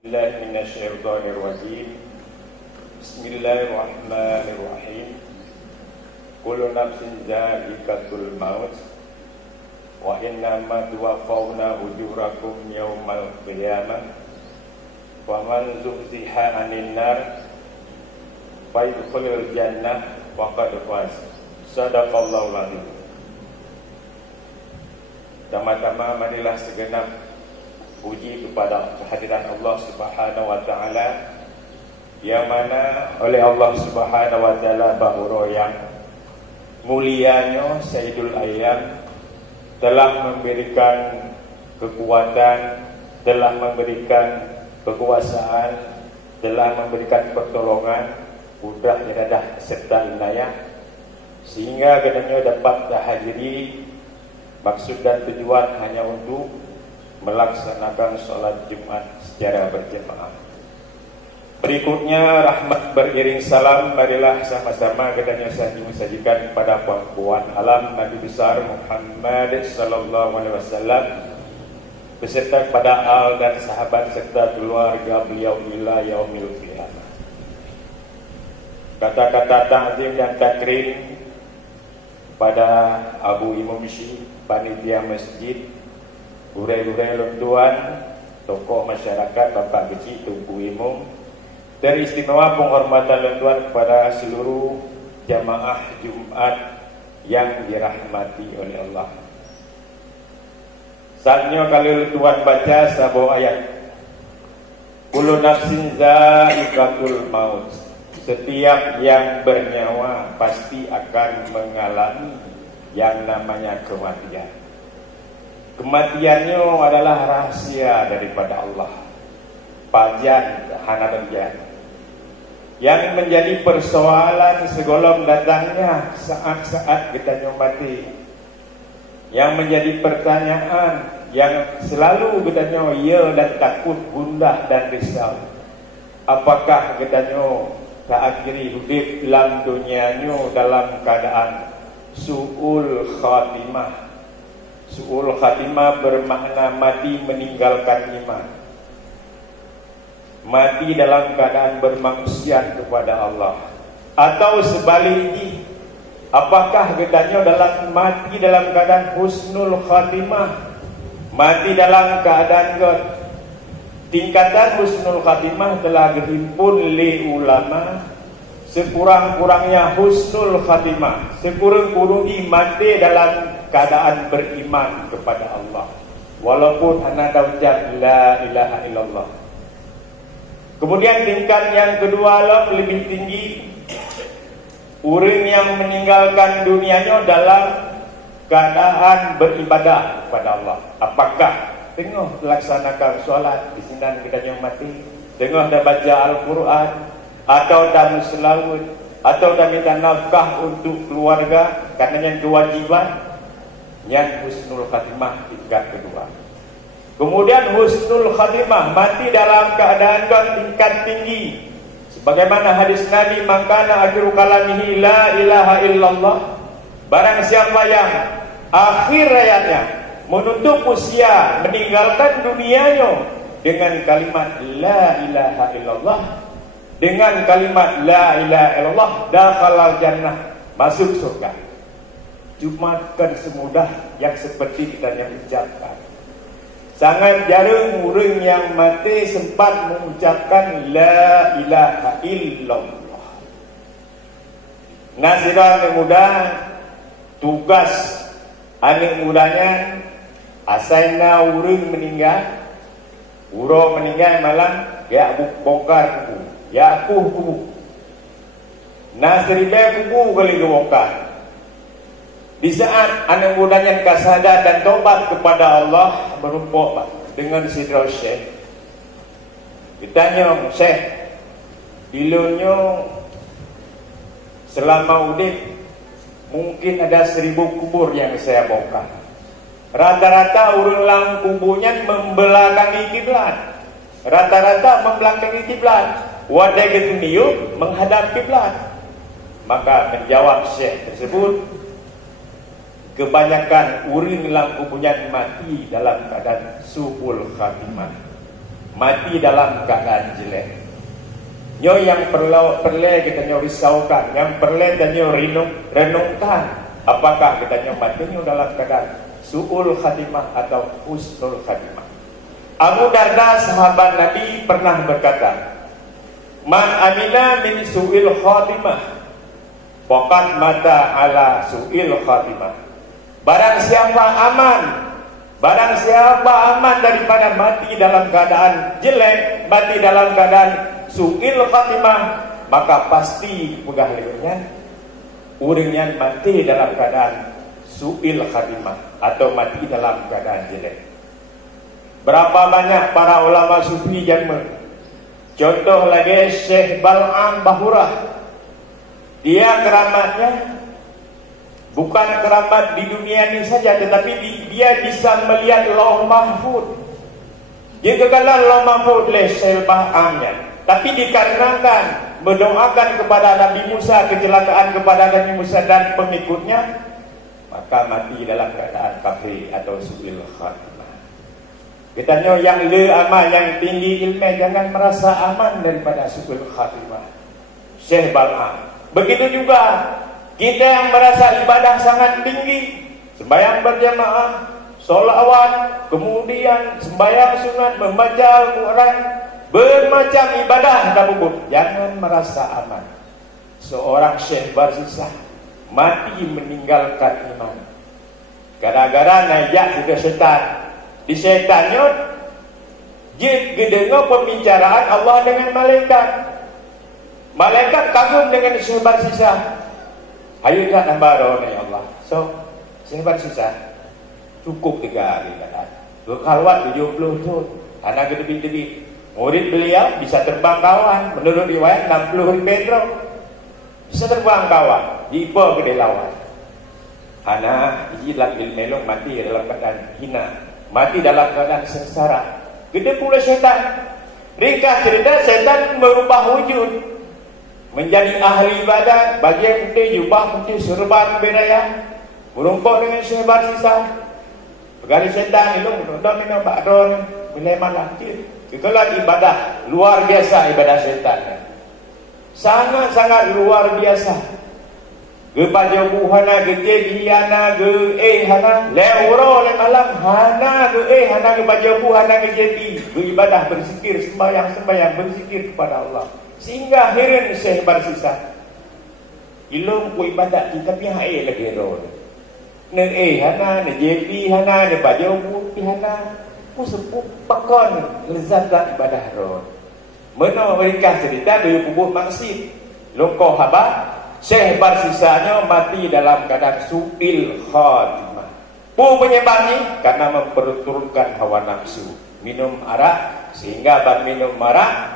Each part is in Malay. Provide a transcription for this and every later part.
Minasyaitonirrajim. Bismillahirrahmanirrahim. Kullu nafsin dha'iqatul maut wa innama tuwaffawna ujurakum yaumal qiyamah faman zuhziha 'anil nar fayadkhulul jannah faqad faz. Shadaqallahul azim. Tama-tama marilah segenap puji kepada kehadiran Allah Subhanahu wa taala, yang mana oleh Allah Subhanahu wa taala bahwa yang mulianya Sayyidul Ayyam telah memberikan kekuatan, telah memberikan kekuasaan, telah memberikan pertolongan, kudrah, iradah serta inayah, sehingga katanya dapat dihadiri. Maksud dan tujuan hanya untuk melaksanakan sholat Jumat secara berjamaah. Berikutnya rahmat beriring salam, marilah sama-sama katanya sajikan kepada puan alam Nabi besar Muhammad sallallahu alaihi wasallam beserta kepada al dan sahabat serta keluarga beliau ila yaumil qiyamah. Kata-kata ta'zim dan takrim pada Abu Imam Syi, panitia masjid, urai-urai lentuan, tokoh masyarakat, bapak kecil, Tunku Imam, teristimewa penghormatan lentuan kepada seluruh jamaah Jumat yang dirahmati oleh Allah. Saatnya kali lentuan baca sebuah ayat. Kullu nafsin dha'iqatul maut. Setiap yang bernyawa pasti akan mengalami yang namanya kematian. Kematiannya adalah rahasia daripada Allah. Pajan hanadan. Yang menjadi persoalan segolong datangnya saat-saat kita mati. Yang menjadi pertanyaan yang selalu kita ya dan takut, gundah dan risau. Apakah kita tak akhiri hidup dalam dunianya dalam keadaan su'ul khatimah. Su'ul khatimah bermakna mati meninggalkan iman, mati dalam keadaan bermaksiat kepada Allah. Atau sebaliknya, apakah gedanya dalam mati dalam keadaan husnul khatimah, mati dalam keadaan tingkatan husnul khatimah telah dihimpun li ulama. Sekurang-kurangnya husnul khatimah, sekurang-kurangnya mati dalam keadaan beriman kepada Allah, walaupun anda ucap la ilaha illallah. Kemudian tingkat yang kedua lebih tinggi, orang yang meninggalkan dunianya dalam keadaan beribadah kepada Allah. Apakah tengah melaksanakan solat di sini kita yang mati, tengah dah baca Al-Quran, atau dah berselawat, atau dah minta nafkah untuk keluarga karena yang kewajiban, yang husnul khatimah tingkat kedua. Kemudian husnul khatimah mati dalam keadaan tingkat tinggi, sebagaimana hadis Nabi, makana akhiru kalamihi la ilaha illallah. Barang siapa yang akhir hayatnya menutup usia, meninggalkan dunianya dengan kalimat la ilaha illallah, dengan kalimat la ilaha illallah, dakhalal jannah, masuk surga. Cuma kan semudah yang seperti kita yang ucapkan. Sangat jarang orang yang mati sempat mengucapkan la ilaha illallah. Nasihat mudah, tugas anak mudanya asalnya orang meninggal, malam ya bongkar kubu, ya kubu. Nasribe kubu kali bongkar. Di saat anak mudanya kasadar dan tobat kepada Allah, berumpuk dengan sidra Syekh. Ditanya Syekh, bilanya selama udik mungkin ada 1000 kubur yang saya bongkar. Rata-rata orang lang kuburnya membelakangi kiblat. Rata-rata membelakangi kiblat. Wadah ketuniu menghadap kiblat. Maka menjawab Syekh tersebut, kebanyakan orang lang kuburnya mati dalam keadaan su'ul khatimah. mati dalam keadaan jelek. Nyo yang perlu kita nyo risaukan, yang perlu kita nyo renungkan, apakah kita nyo mati nyo dalam keadaan su'ul khatimah atau husnul khatimah. Abu Darda sahabat Nabi pernah berkata, man amina min su'il khatimah faqad mata ala su'il khatimah. Barang siapa aman daripada mati dalam keadaan jelek, mati dalam keadaan su'il khatimah, maka pasti pegah lehernya urangnya mati dalam keadaan su'il khatimah atau mati dalam keadaan jelek. Berapa banyak para ulama sufi zaman, contoh lagi Syekh Bal'am Bahurah, dia keramatnya bukan keramat di dunia ini saja, tetapi dia bisa melihat Lauh Mahfuz. Dia kekala Lauh Mahfuz oleh Syekh Bal'amnya, tapi dikarenakan mendoakan kepada Nabi Musa, kecelakaan kepada Nabi Musa dan pengikutnya, maka mati dalam keadaan kafir atau su'il khatimah. Kita nyo yang aman, yang tinggi ilmu, jangan merasa aman daripada su'il khatimah. Syekh Bal'am. Begitu juga kita yang merasa ibadah sangat tinggi, sembahyang berjamaah, sholawat, kemudian sembahyang sunat, membaca Al-Quran, bermacam ibadah dan hukum, jangan merasa aman. Seorang Syekh Barsisah mati meninggalkan iman gara-gara najak juga setan. Di setannya dia dengar pembicaraan Allah dengan malaikat. Malaikat kagum dengan Syekh Barsisah. Ayo dah nambah ya Allah. So Syekh Barsisah cukup 3 hari kan. Berkhalwat 70 tu. Anak gede-gede. Murid beliau bisa terbang kawan. Menurut riwayat 60 meter. Bisa terbang kawan. Diipa ke lawan. Anak hilang ilmelong mati dalam keadaan hina. Mati dalam keadaan sengsara. Gede pula syaitan. Ringkas cerita, syaitan merubah wujud menjadi ahli ibadat, bagian putih, jubah putih, serban beraya, merumpuk dengan Syekh Barsisah. Pegari syaitan ilung, dah minum bakron, mulai malam kir. Itulah ibadah luar biasa, ibadah syaitan. Sangat-sangat luar biasa. Ge baju buhana ge jadiana ge hana leuro le malam hana ge hana ge baju buhana ge jadi ge ibadah berzikir sembahyang berzikir kepada Allah sehingga heran Syekh Barsisah ilmu ku ibadah kita pihak lagi ro ne hana ne jadi hana ne baju bu hana ku sepup pakon lezat ibadah ro meno mereka cerita dari pupuk maksud loko haba Syekh Barsisahnya mati dalam keadaan su'il khatimah. Penyebabnya karena memperturunkan hawa nafsu, minum arak sehingga bab minum arak,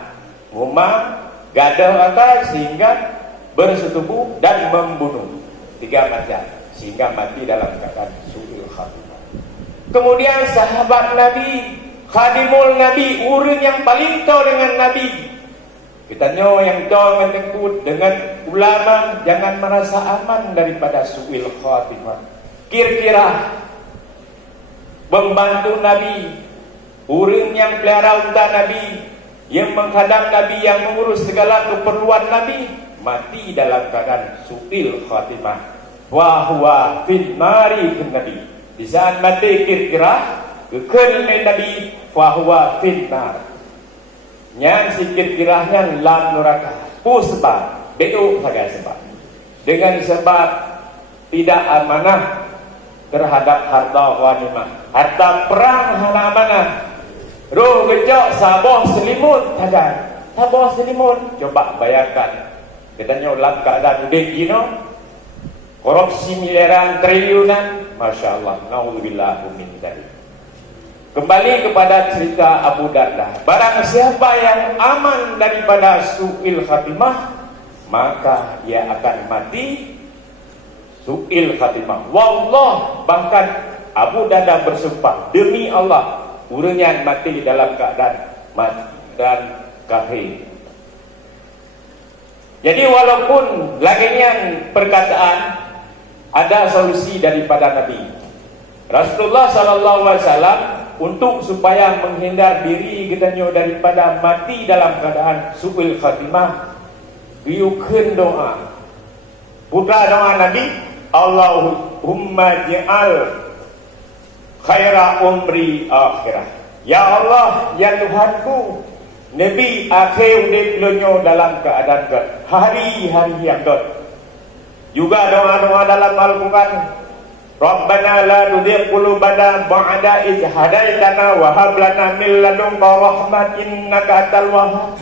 ngumam, gadah akal sehingga bersetubuh dan membunuh. 3 macam sehingga mati dalam keadaan su'il khatimah. Kemudian sahabat Nabi, khadimul Nabi, urang yang paling tahu dengan Nabi. Kita nyo yang tahu menekut dengan ulama, jangan merasa aman daripada su'il khatimah. Kira-kira membantu Nabi, urang yang pelihara unta Nabi, yang menghadap Nabi, yang mengurus segala keperluan Nabi, mati dalam keadaan su'il khatimah. Wa huwa fil nari Nabi. Di saat mati kira-kira kekal Nabi, wa huwa fil nar. Yang sikit kirahnya lam neraka. Sebab betul saja sebab. Dengan sebab tidak amanah terhadap harta ghanimah. Harta perang amanah. Roh gecok sabah selimut saja. Sabah selimut. Coba bayangkan. Katanya dalam keadaan udik gino. Korupsi miliaran triliunan. Masya Allah. Na'udzubillah min dzalik. Kembali kepada cerita Abu Darda. Barang siapa yang aman daripada su'il khatimah, maka ia akan mati su'il khatimah. Wallah, bahkan Abu Darda bersumpah, demi Allah, urangnya mati dalam keadaan mati dan kafir. Jadi walaupun lagian perkataan, ada solusi daripada Nabi. Rasulullah sallallahu alaihi wasallam untuk supaya menghindar diri katanya daripada mati dalam keadaan su'il khatimah, biukeun doa. Putra doa Nabi, Allahumma ja'al khaira umri akhirah. Ya Allah, ya Tuhanku, Nabi akhir udip dalam keadaan hari-hari yang dot. Juga doa-doa dalam Al-Quran, Rabbana la tuzigh qulubana ba'da idh hadaitana wa hab lana min ladunka rahmatan innaka antal wahhab.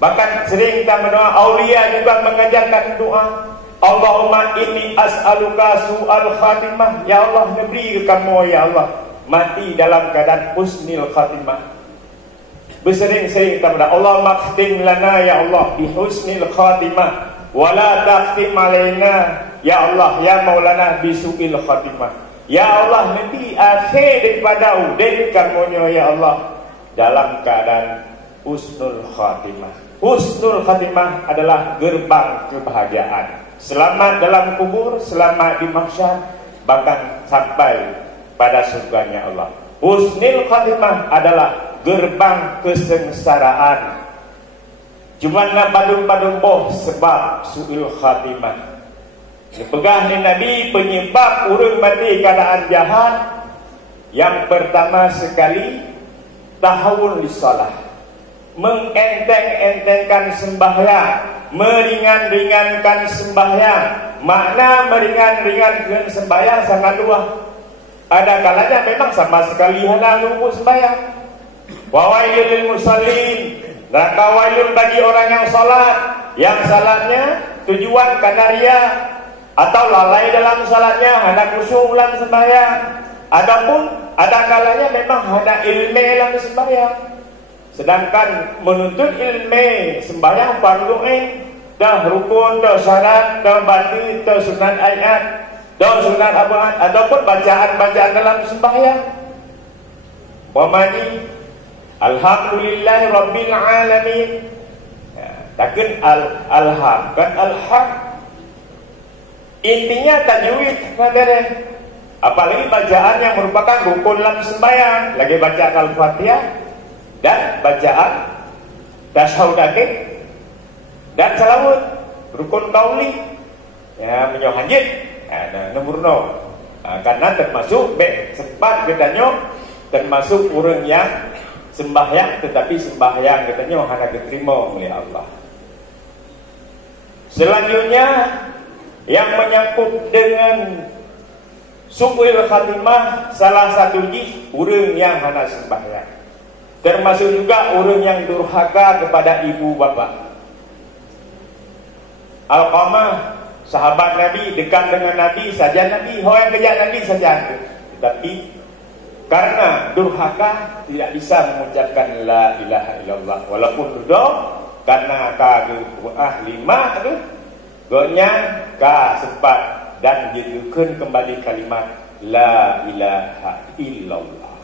Bahkan sering kita berdoa, aulia juga mengajarkan doa, Allahumma inni as'aluka su'al khatimah. Ya Allah, beri kamu ya Allah mati dalam keadaan husnil khatimah. Bersering-sering kita berdoa, Allahumma khtim lana ya Allah bi husnil khatimah wala taqtim alaina ya Allah ya Maulana bisuil khatimah. Ya Allah, nanti akhir daripada udin kamu ya Allah dalam keadaan husnul khatimah. Husnul khatimah adalah gerbang kebahagiaan. Selamat dalam kubur, selamat di mahsyar, bahkan sampai pada surganya Allah. Husnul khatimah adalah gerbang kesengsaraan. Cuma nak badung-badung boh sebab su'il khatimah. Dipegah ni Nabi penyebab urang mati keadaan jahat. Yang pertama sekali, tahawun lisalah, mengenteng-entengkan sembahyang, meringan-ringankan sembahyang. Makna meringan-ringankan sembahyang sangat luas. Ada kalanya memang sama sekali hendak lupa sembahyang. Wa wailul lil musallin, neraka wailun bagi orang yang salat, yang salatnya tujuan karena riya atau lalai dalam salatnya, hendak khusyuk dalam sembahyang. Adapun ada kalanya memang hendak ilmu dalam sembahyang. Sedangkan menuntut ilmu sembahyang fardu ain, dah rukun, dah syarat, dah bati, dah sunat ayat, dah sunat abad, ataupun bacaan-bacaan dalam sembahyang. Pemani alhamdulillahi rabbil alamin. Takkan al-alham kan al-haq. Intinya tajwid kadang. Apalagi bacaan yang merupakan rukun dalam sembahyang, lagi bacaan al-Fatihah dan bacaan tasyahud akhir dan salawat rukun qauli ya menyohanjit nomor karena termasuk sempat katanya termasuk orang yang sembahyang tetapi sembahyang katanya hanya diterima oleh Allah. Selanjutnya yang menyangkut dengan su'il khatimah, salah satu orang yang hanya sembahyang, termasuk juga orang yang durhaka kepada ibu bapa. Alqamah sahabat Nabi, dekat dengan Nabi saja Nabi, yang kerja Nabi saja, tetapi karena durhaka tidak bisa mengucapkan la ilaha illallah walaupun sudah karena kagak lima tu gonya ka sempat dan ditukan kembali kalimat la ilaha illallah.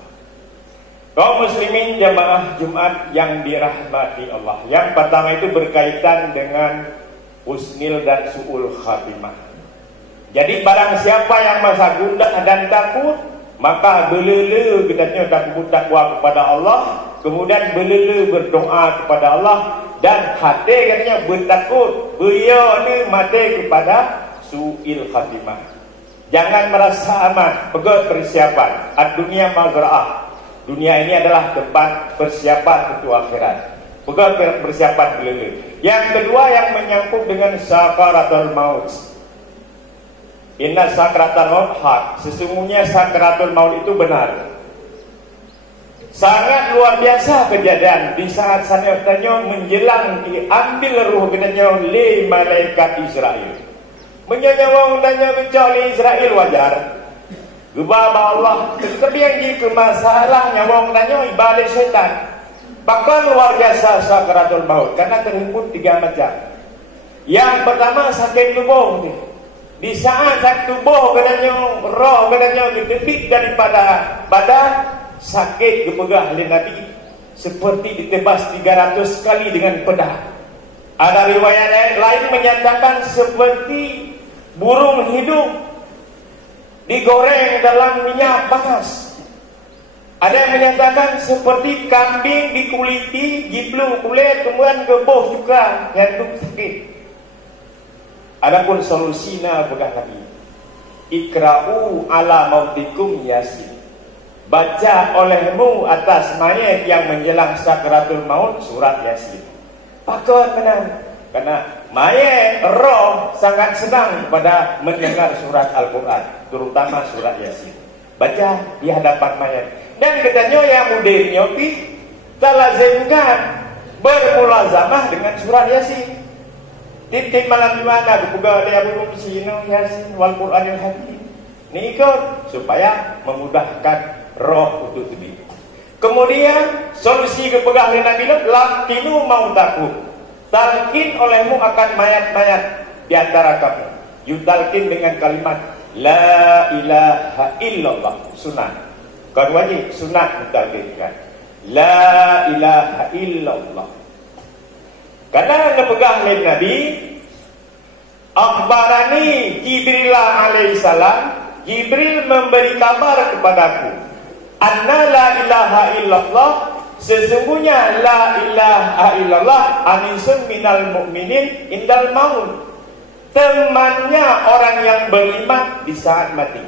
Kaum muslimin jamaah Jumat yang dirahmati Allah, yang pertama itu berkaitan dengan husnil dan su'ul khatimah. Jadi barang siapa yang masa gundah dan takut, maka belele katanya takwa kepada Allah, kemudian belele berdoa kepada Allah, dan hati katanya bertakut beliau ni mati kepada su'il khatimah. Jangan merasa aman, pegang persiapan. Ad-dunia mazra'ah, dunia ini adalah tempat persiapan untuk akhirat. Pegang persiapan belele. Yang kedua yang menyangkut dengan sakaratul maut. Inna sakratul maut hak. Sesungguhnya sakratul maut itu benar. Sangat luar biasa kejadian di saat sananya menjelang diambil ruh katanya oleh malaikat Israel. Menyanyawang tanya kecuali Israel wajar. Gebaba Allah. Tetapi yang jadi masalah nyawang tanya ibadah setan. Bahkan luar biasa sakratul maut karena terhimpun 3 macam. Yang pertama sakit tubuh. Di saat sakit tubuh katanya roh katanya ditepik daripada badan, sakit gepegah oleh Nabi seperti ditebas 300 kali dengan pedang. Ada riwayat lain menyatakan seperti burung hidup digoreng dalam minyak panas. Ada yang menyatakan seperti kambing dikuliti, jiblu kulit, kemudian geboh juga, jantung sakit. Adapun solusinya begah Nabi, ikra'u ala mautikum yasin. Baca olehmu atas mayat yang menjelang sakratul maut surat Yasin. Pakon menang. Karena mayat roh sangat senang pada mendengar surat Al-Quran, terutama surat Yasin. Baca di hadapan mayat. Dan katanya yang mudir nyopi talazimkan bermulazamah dengan surat Yasin. Titik malam di mana kebuka dia belum sino Yasin wal Qur'anil Hakim. Ini ikut supaya memudahkan roh untuk tidur. Kemudian solusi kepegah oleh Nabi lakinu mautaku. Talqin olehmu akan mayat-mayat di antara kamu. Yutalqin dengan kalimat la ilaha illallah, sunat. Bukan wajib, sunat ditalqinkan. La ilaha illallah. Karena nepegah oleh Nabi, akhbarani Jibril alaihissalam, Jibril memberi kabar kepadaku, anna la ilaha illallah, sesungguhnya la ilaha illallah anisun minal mu'minin indal maut, temannya orang yang beriman di saat mati.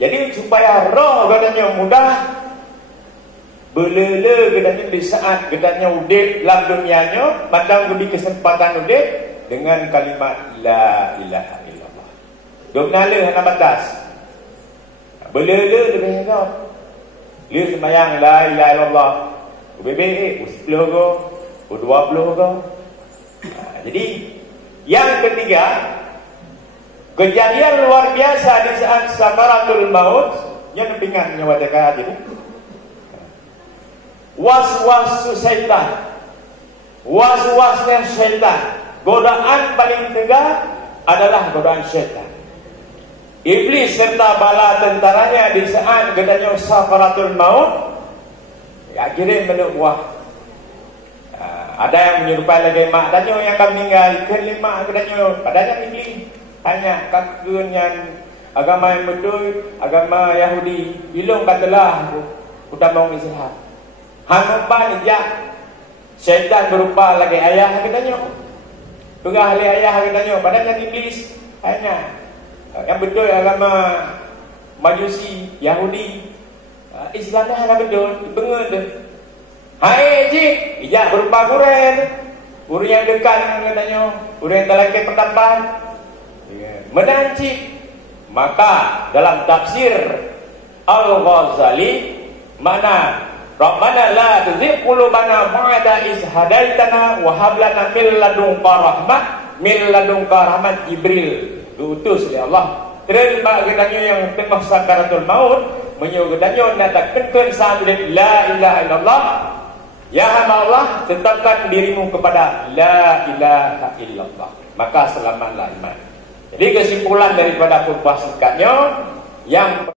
Jadi supaya roh katanya mudah belele katanya di saat katanya udip dalam dunianya, mandang lebih kesempatan udip dengan kalimat la ilaha illallah. Dobnale hana batas. Belele lebih hebat. Dia sembahyang la ilaha illallah. UBB 10 go, 20 go. Jadi yang ketiga, kejadian luar biasa di saat sakaratul maut yang pingan nyawa dekat itu. Was-was syaitan, was-wasnya syaitan, godaan paling tegak adalah godaan syaitan. Iblis serta bala tentaranya di saat gedanya sakaratul maut, ya kirim bentuk buah. Ada yang menyerupai lagi mak danyo yang kami meninggal kelima gedanyo, padanya iblis hanya kakun yang agama yang betul, agama Yahudi, bilong katalah udah mau istirahat. Hanumpan ijak syaitan berupa lagi ayah katanya, tengah ahli ayah katanya, padahal iblis hanya yang betul agama Majusi Yahudi, Islamnya hanya betul benget. Hai cik, ijak berupa kuren, kuren yang dekat katanya, kuren yang terlaki pendapat, menancik. Maka dalam tafsir Al-Ghazali mana Rabbana la tuzigh qulubana ba'da idh hadaitana wa hab lana min ladunka rahmah. Min ladunka rahmat Jibril diutus oleh Allah. Terima gedanya yang tengah sakaratul maut menyuruh gedanya natakenkeun sabda la ilaha illallah. Ya hamba Allah, tetapkan dirimu kepada la ilaha illallah, maka selamatlah iman. Jadi kesimpulan daripada khutbah singkatnya yang